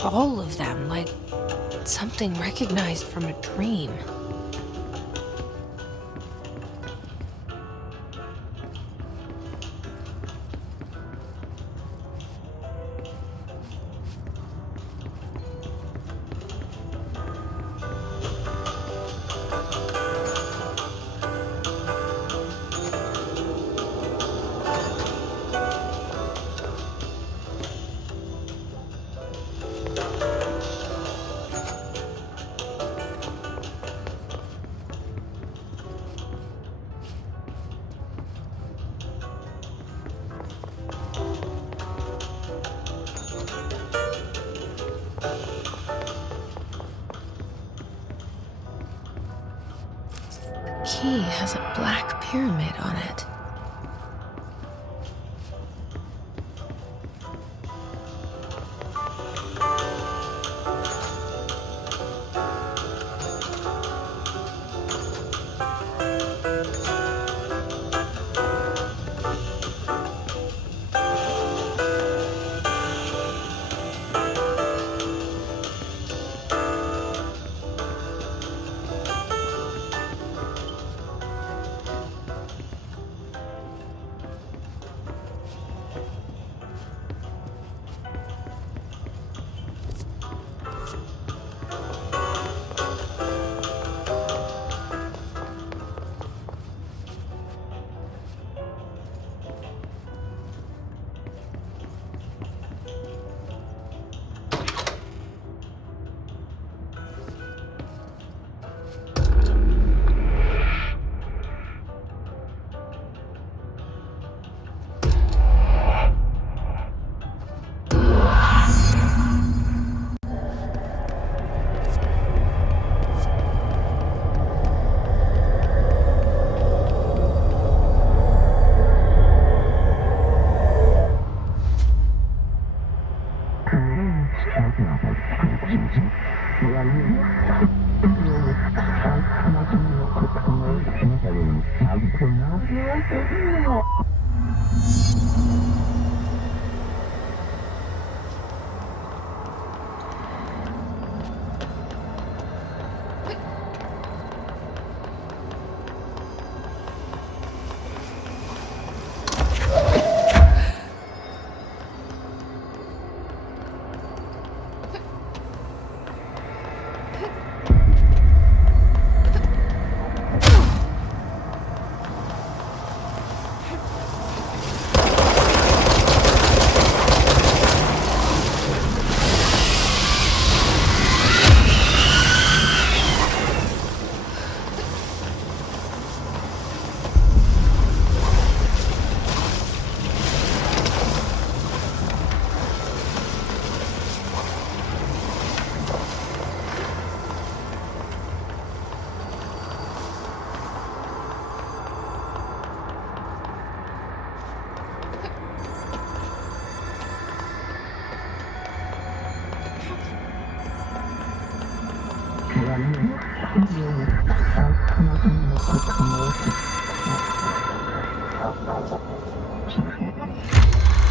All of them, like something recognized from a dream. Key has a black pyramid on it.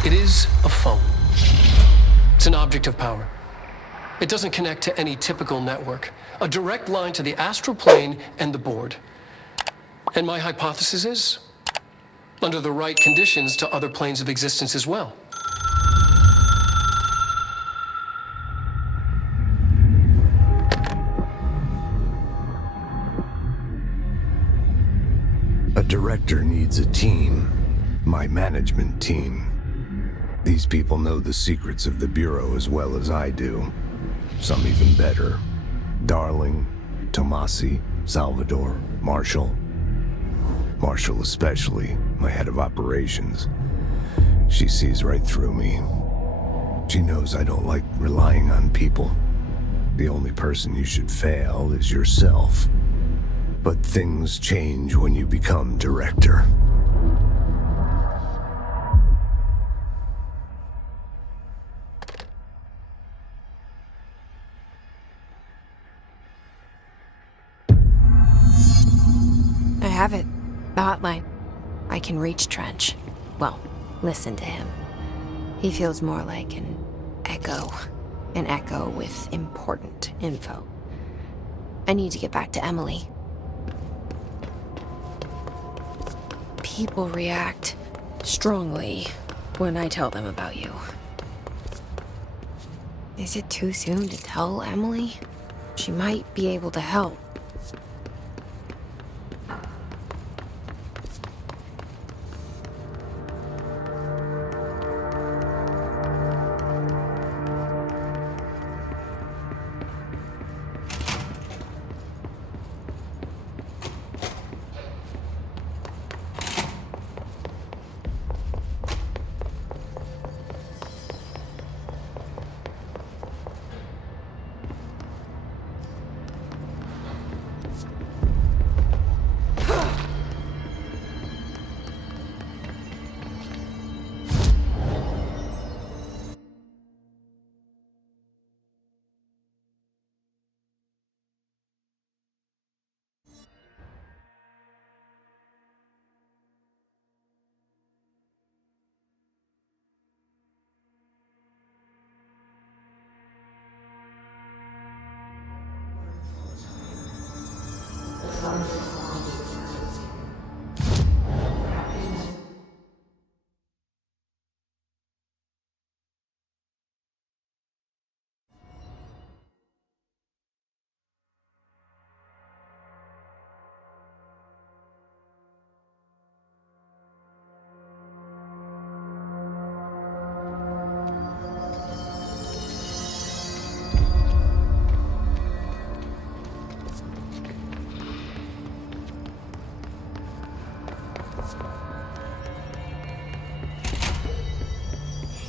It is a phone. It's an object of power. It doesn't connect to any typical network. A direct line to the astral plane and the board. And my hypothesis is, under the right conditions, to other planes of existence as well. A director needs a team. My management team. These people know the secrets of the Bureau as well as I do. Some even better. Darling, Tomasi, Salvador, Marshall. Marshall especially, my head of operations. She sees right through me. She knows I don't like relying on people. The only person you should fail is yourself. But things change when you become director. I have it. The hotline. I can reach Trench. Well, listen to him. He feels more like an echo. An echo with important info. I need to get back to Emily. People react strongly when I tell them about you. Is it too soon to tell Emily? She might be able to help.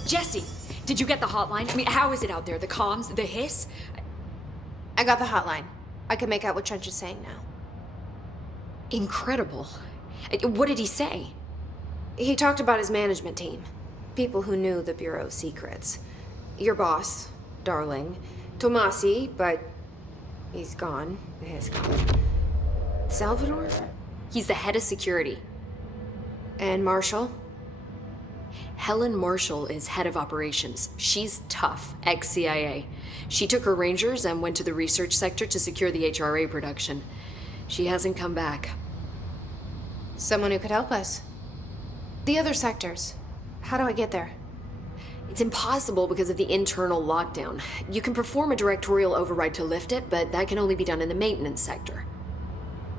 Jesse, did you get the hotline? I mean, how is it out there? The comms, the hiss? I got the hotline. I can make out what Trench is saying now. Incredible. What did he say? He talked about his management team. People who knew the Bureau's secrets. Your boss, Darling. Tomasi, but he's gone. He's gone. Salvador? He's the head of security. And Marshall? Helen Marshall is head of operations. She's tough, ex-CIA. She took her Rangers and went to the research sector to secure the HRA production. She hasn't come back. Someone who could help us. The other sectors. How do I get there? It's impossible because of the internal lockdown. You can perform a directorial override to lift it, but that can only be done in the maintenance sector.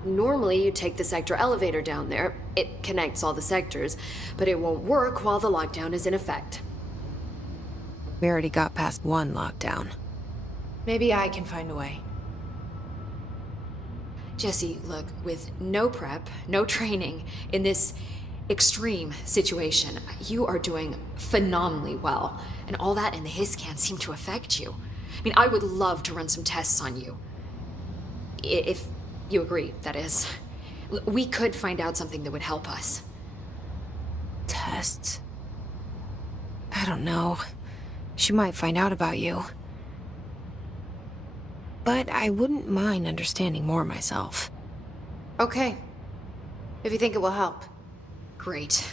Normally, you take the sector elevator down there. It connects all the sectors, but it won't work while the lockdown is in effect. We already got past one lockdown. Maybe I can find a way. Jesse, look, with no prep, no training, in this extreme situation, you are doing phenomenally well. And all that and the hiss can't seem to affect you. I mean, I would love to run some tests on you. If you agree, that is. We could find out something that would help us. Tests? I don't know. She might find out about you. But I wouldn't mind understanding more myself. Okay. If you think it will help. Great.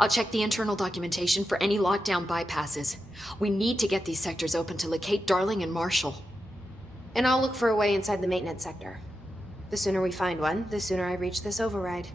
I'll check the internal documentation for any lockdown bypasses. We need to get these sectors open to locate Darling and Marshall. And I'll look for a way inside the maintenance sector. The sooner we find one, the sooner I reach this override.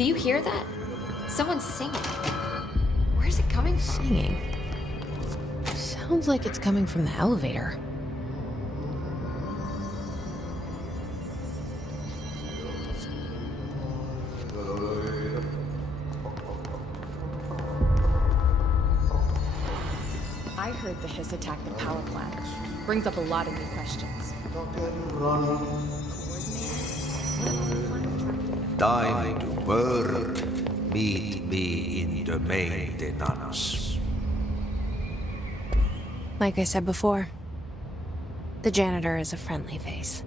Do you hear that? Someone's singing. Where's it coming from? Singing. Sounds like it's coming from the elevator. I heard the hiss attacked the power plant. Brings up a lot of new questions. Time to work. Meet me in the maintenance. Like I said before, the janitor is a friendly face.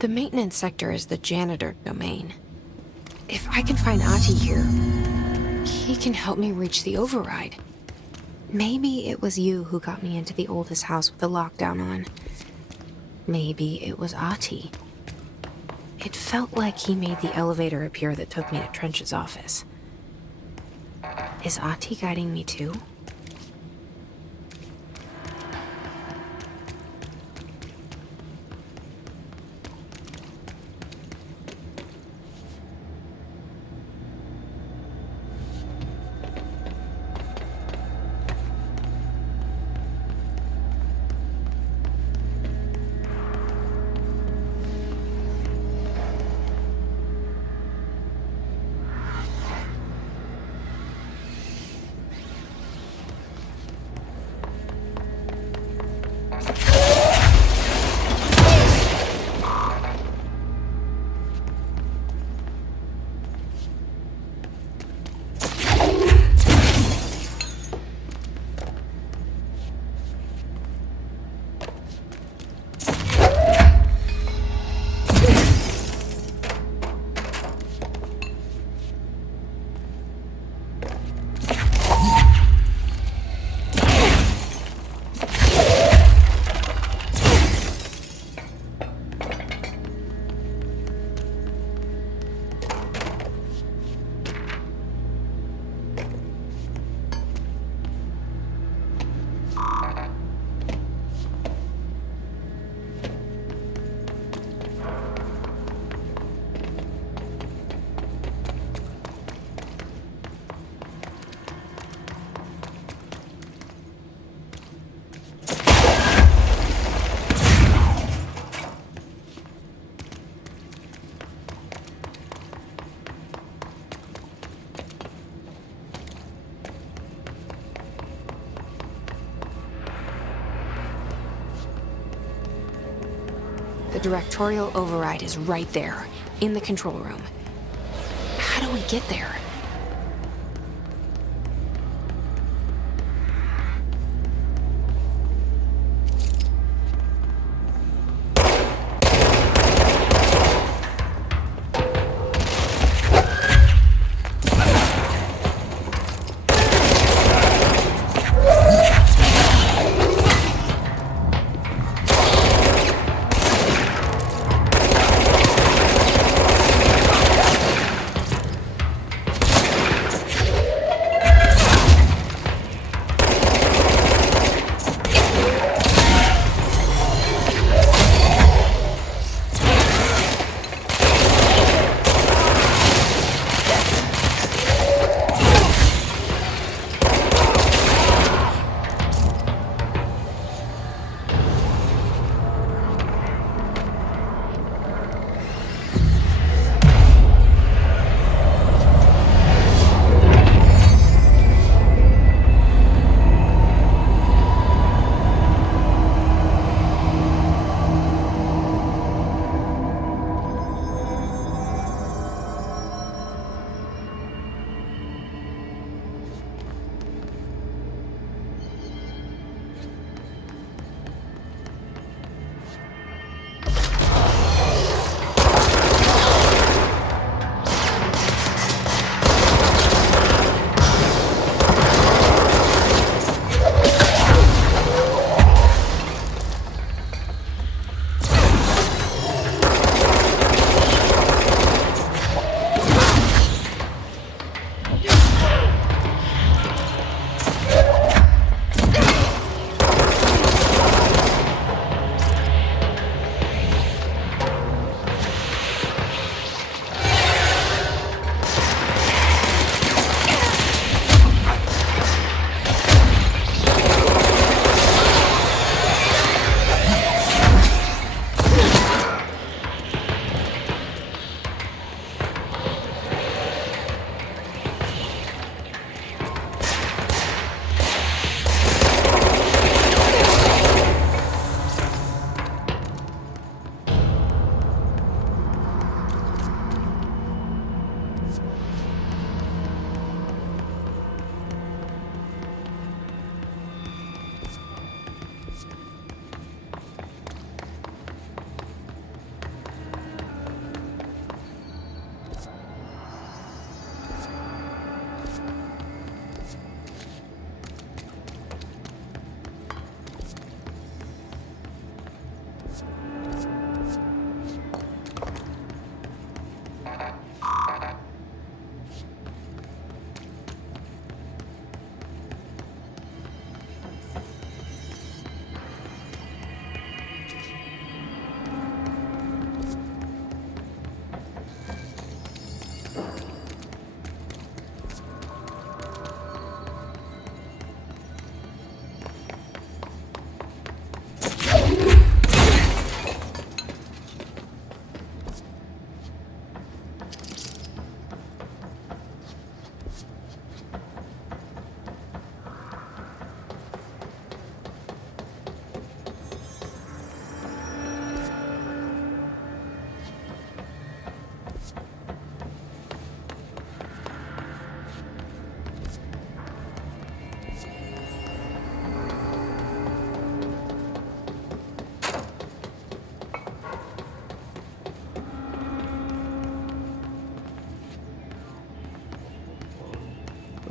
The maintenance sector is the janitor domain. If I can find Ahti here, he can help me reach the override. Maybe it was you who got me into the oldest house with the lockdown on. Maybe it was Ahti. It felt like he made the elevator appear that took me to Trench's office. Is Ahti guiding me too? The directorial override is right there, in the control room. How do we get there?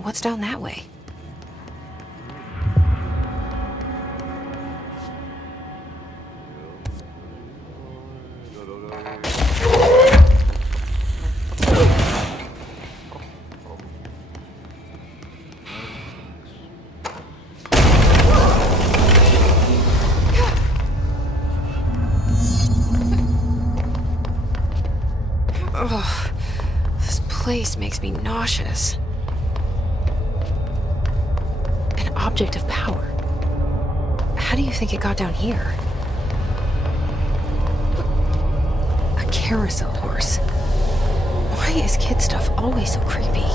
What's down that way? Ugh, this place makes me nauseous. An object of power. How do you think it got down here? A carousel horse. Why is kid stuff always so creepy?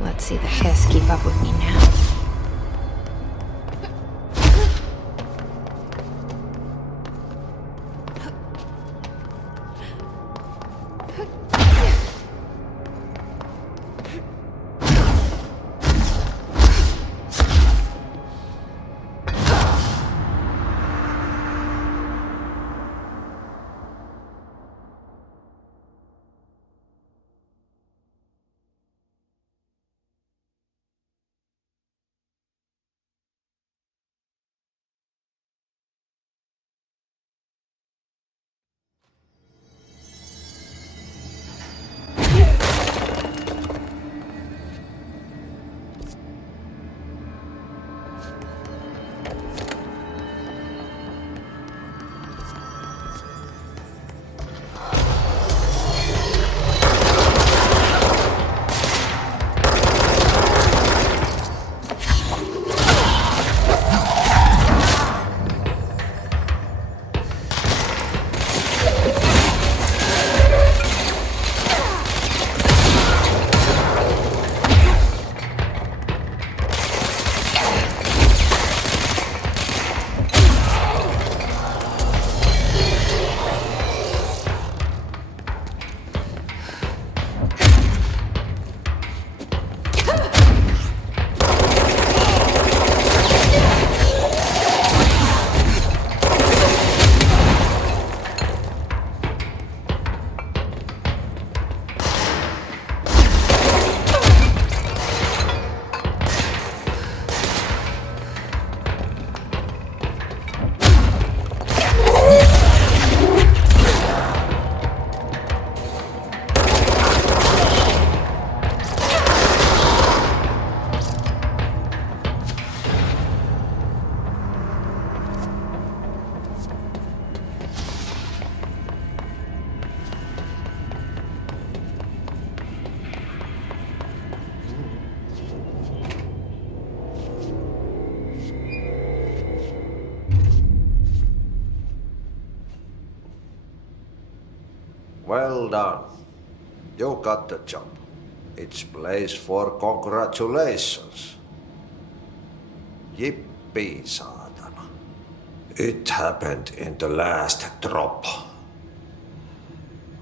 Let's see the hiss keep up with me now. Well done. You got the job. It's place for congratulations. Yippee, saatana. It happened in the last drop.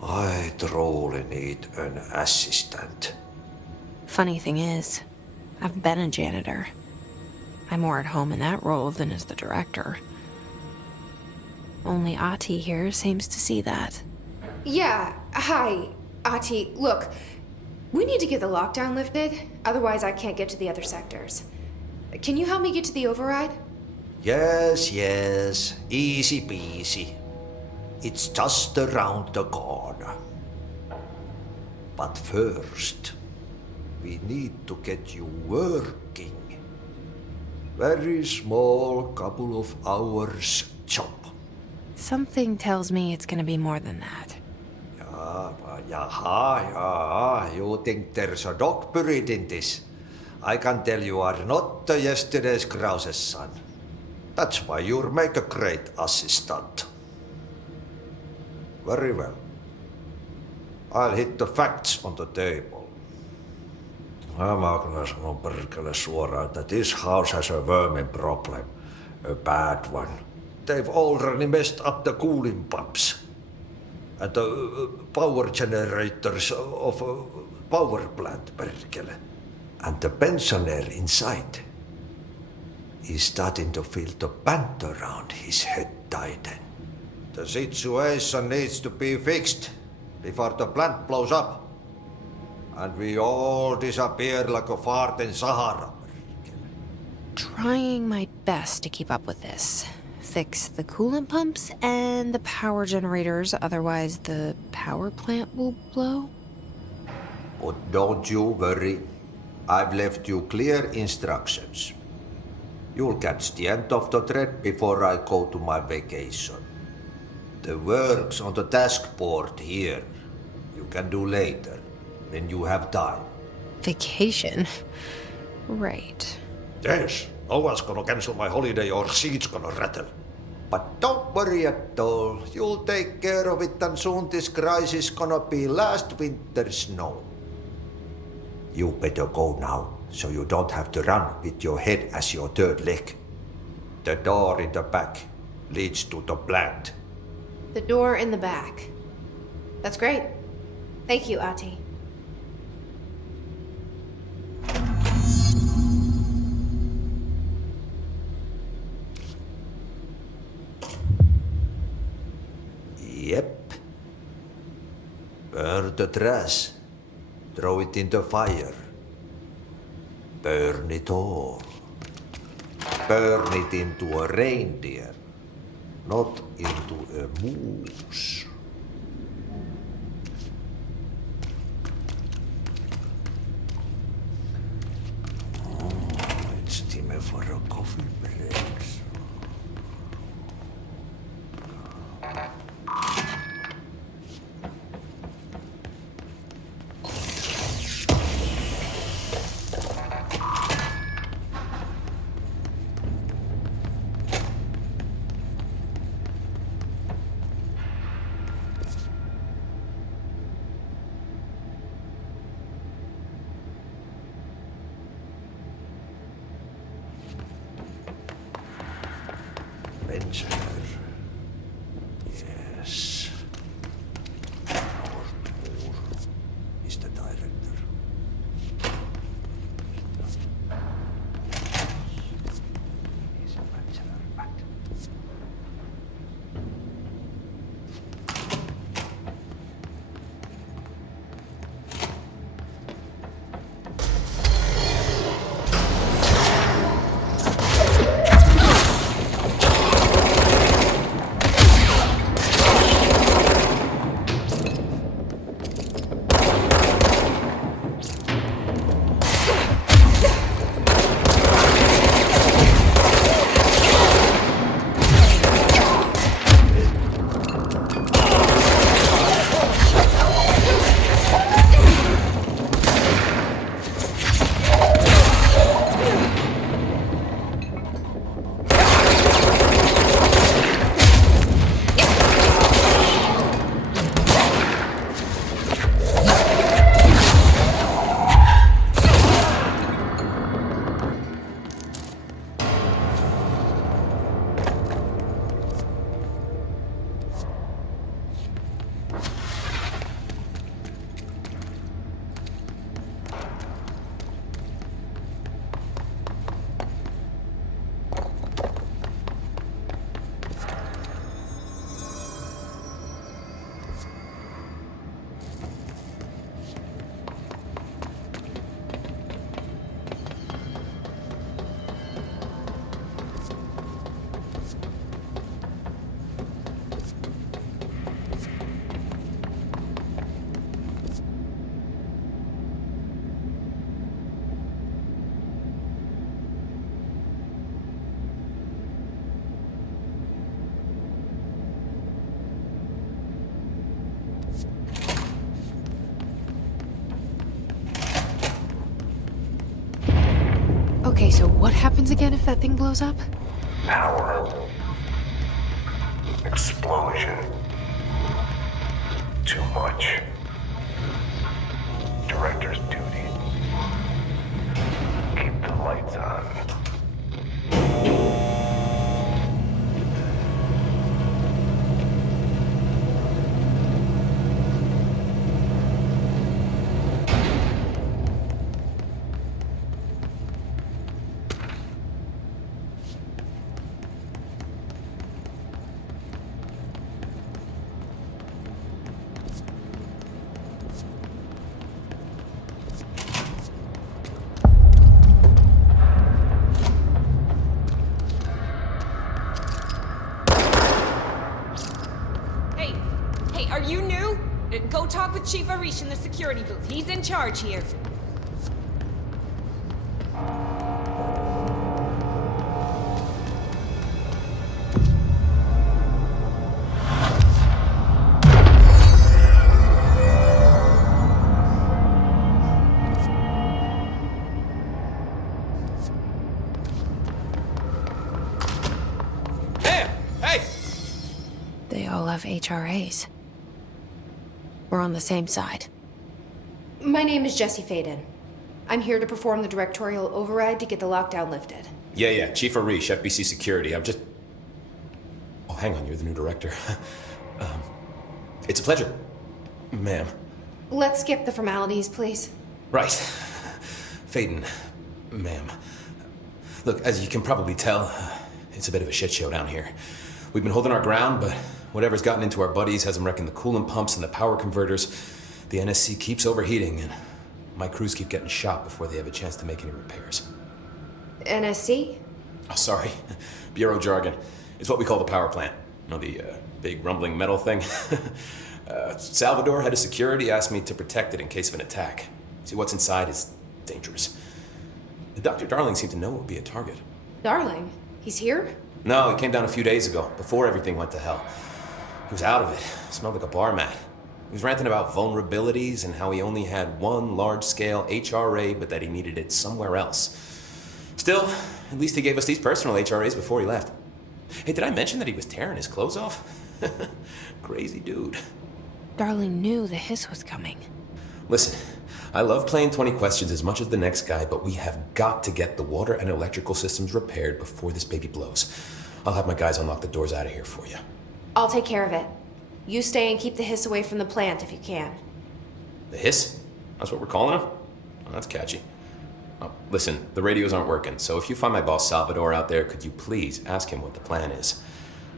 I truly need an assistant. Funny thing is, I've been a janitor. I'm more at home in that role than as the director. Only Ati here seems to see that. Yeah, hi, Ati. Look, we need to get the lockdown lifted, otherwise I can't get to the other sectors. Can you help me get to the override? Yes, yes. Easy peasy. It's just around the corner. But first, we need to get you working. Very small, couple of hours job. Something tells me it's gonna be more than that. Jaha, you think there's a dog buried in this? I can tell you are not yesterday's Krause's son. That's why you'll make a great assistant. Very well. I'll hit the facts on the table. Mä kyllä sanon perkele suoraan, että this house has a vermin problem. A bad one. They've already messed up the cooling pumps. And the power generators of a power plant, perkele. And the pensioner inside is starting to feel the band around his head tighten. The situation needs to be fixed before the plant blows up. And we all disappear like a fart in Sahara. Trying my best to keep up with this. Fix the coolant pumps and the power generators, otherwise the power plant will blow. But don't you worry. I've left you clear instructions. You'll catch the end of the thread before I go to my vacation. The work's on the task board here. You can do later, when you have time. Vacation? Right. Yes, no one's gonna cancel my holiday or seat's gonna rattle. But don't worry at all. You'll take care of it and soon this crisis gonna be last winter's snow. You better go now, so you don't have to run with your head as your third leg. The door in the back leads to the plant. The door in the back. That's great. Thank you, Ati. Yep. Burn the trash. Throw it in the fire. Burn it all. Burn it into a reindeer, not into a moose. It's time for a coffee break. Okay, so what happens again if that thing blows up? Power. Explosion. Too much. Director's duty. Keep the lights on. Hey, are you new? Go talk with Chief Arish in the security booth. He's in charge here. They all have HRAs. We're on the same side. My name is Jesse Faden. I'm here to perform the directorial override to get the lockdown lifted. Yeah, Chief Arish, FBC Security. I'm just... Oh, hang on, you're the new director. It's a pleasure, ma'am. Let's skip the formalities, please. Right. Faden, ma'am. Look, as you can probably tell, it's a bit of a shit show down here. We've been holding our ground, but whatever's gotten into our buddies has them wrecking the coolant pumps and the power converters. The NSC keeps overheating, and my crews keep getting shot before they have a chance to make any repairs. NSC? Oh, sorry. Bureau jargon. It's what we call the power plant. You know, the big rumbling metal thing? Salvador, head of security, asked me to protect it in case of an attack. See, what's inside is dangerous. Dr. Darling seemed to know it would be a target. Darling? He's here? No, he came down a few days ago, before everything went to hell. He was out of it. Smelled like a bar mat. He was ranting about vulnerabilities and how he only had one large-scale HRA, but that he needed it somewhere else. Still, at least he gave us these personal HRAs before he left. Hey, did I mention that he was tearing his clothes off? Crazy dude. Darling knew the hiss was coming. Listen, I love playing 20 questions as much as the next guy, but we have got to get the water and electrical systems repaired before this baby blows. I'll have my guys unlock the doors out of here for you. I'll take care of it. You stay and keep the hiss away from the plant if you can. The hiss? That's what we're calling him? Oh, that's catchy. Oh, listen, the radios aren't working, so if you find my boss Salvador out there, could you please ask him what the plan is?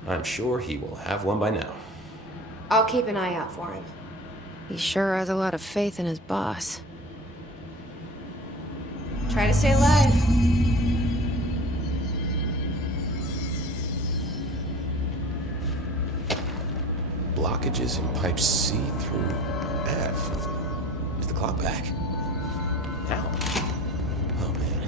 I'm sure he will have one by now. I'll keep an eye out for him. He sure has a lot of faith in his boss. Try to stay alive. Blockages in pipe C through F. Is the clock back? How? Oh, man.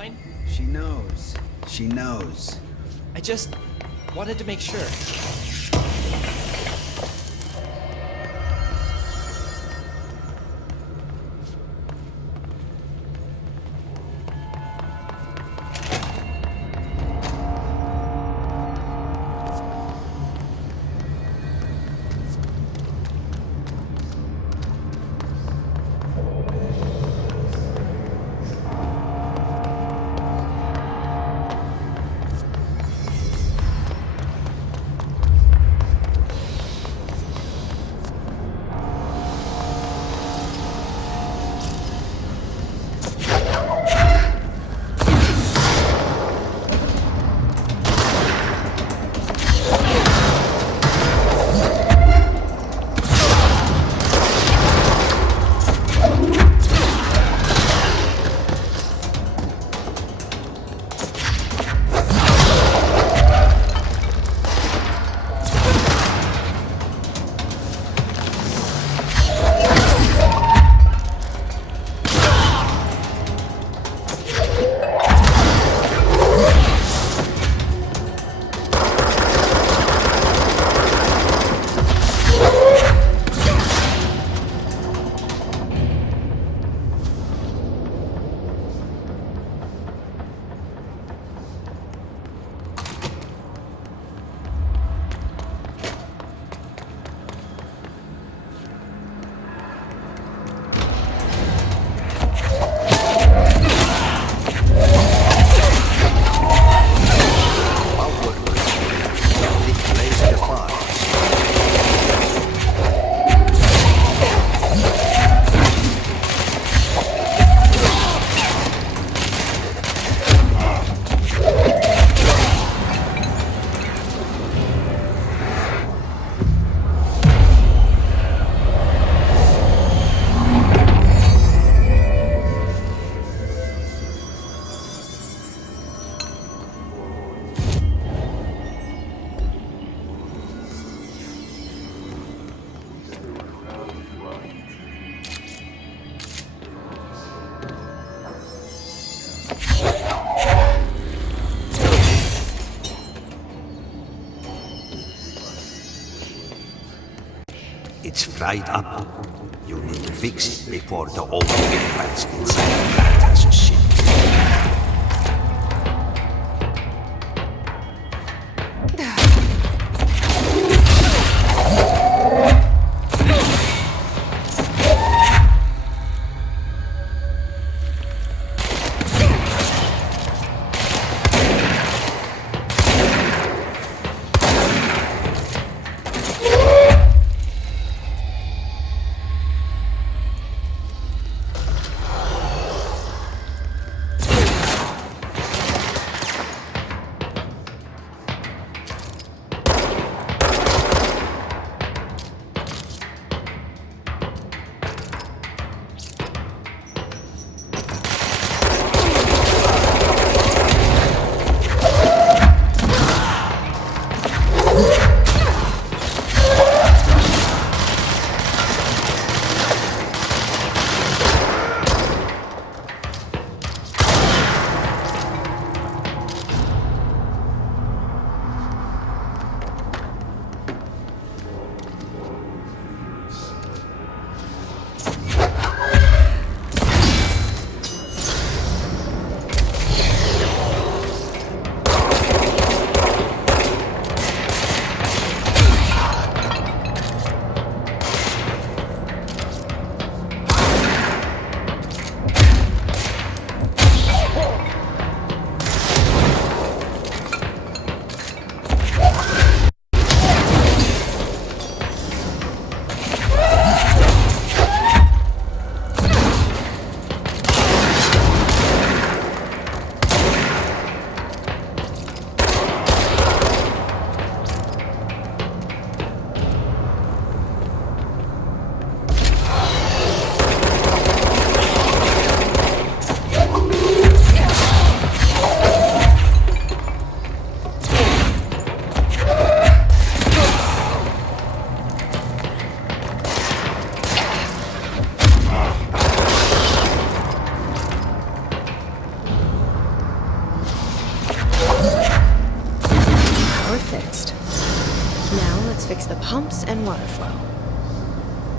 fine? She knows. She knows. I just wanted to make sure. It's fried up. You need to fix it before the old implants inside the plant has a shit. pumps and water flow.